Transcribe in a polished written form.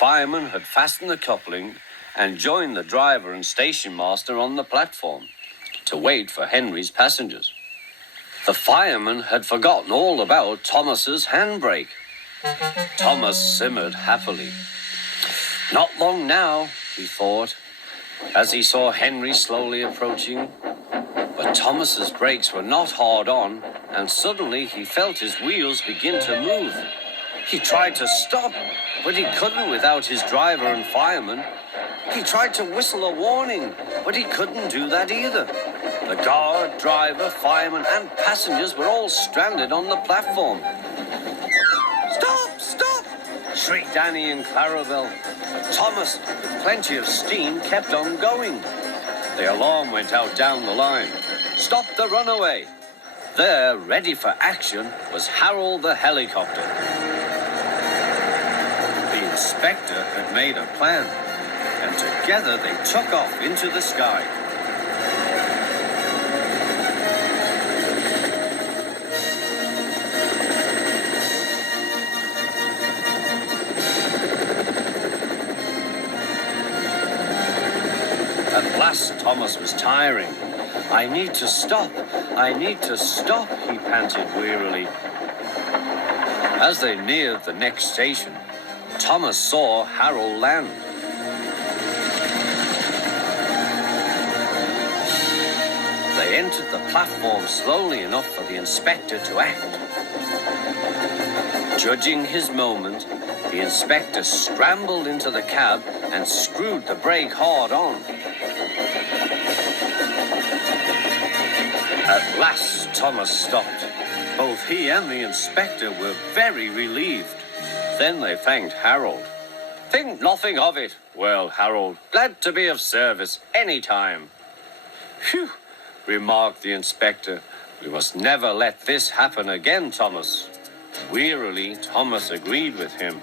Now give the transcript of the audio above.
fireman had fastened the coupling and joined the driver and station master on the platform to wait for Henry's passengers. The fireman had forgotten all about Thomas's handbrake. Thomas simmered happily. Not long now, he thought, as he saw Henry slowly approaching. But Thomas's brakes were not hard on, and suddenly he felt his wheels begin to move. He tried to stop, but he couldn't without his driver and fireman. He tried to whistle a warning, but he couldn't do that either. The guard, driver, fireman, and passengers were all stranded on the platform. "Stop! Stop!" shrieked Annie and Clarabelle. Thomas, with plenty of steam, kept on going. The alarm went out down the line. "Stop the runaway!" There, ready for action, was Harold the helicopter. The inspector had made a plan, and together they took off into the sky. At last, Thomas was tiring. "I need to stop. I need to stop," he panted wearily. As they neared the next station, Thomas saw Harold land. They entered the platform slowly enough for the inspector to act. Judging his moment, the inspector scrambled into the cab and screwed the brake hard on. At last, Thomas stopped. Both he and the inspector were very relieved. Then they thanked Harold. "Think nothing of it." "Well, Harold, glad to be of service any time." "Phew," remarked the inspector. "We must never let this happen again, Thomas." Wearily, Thomas agreed with him.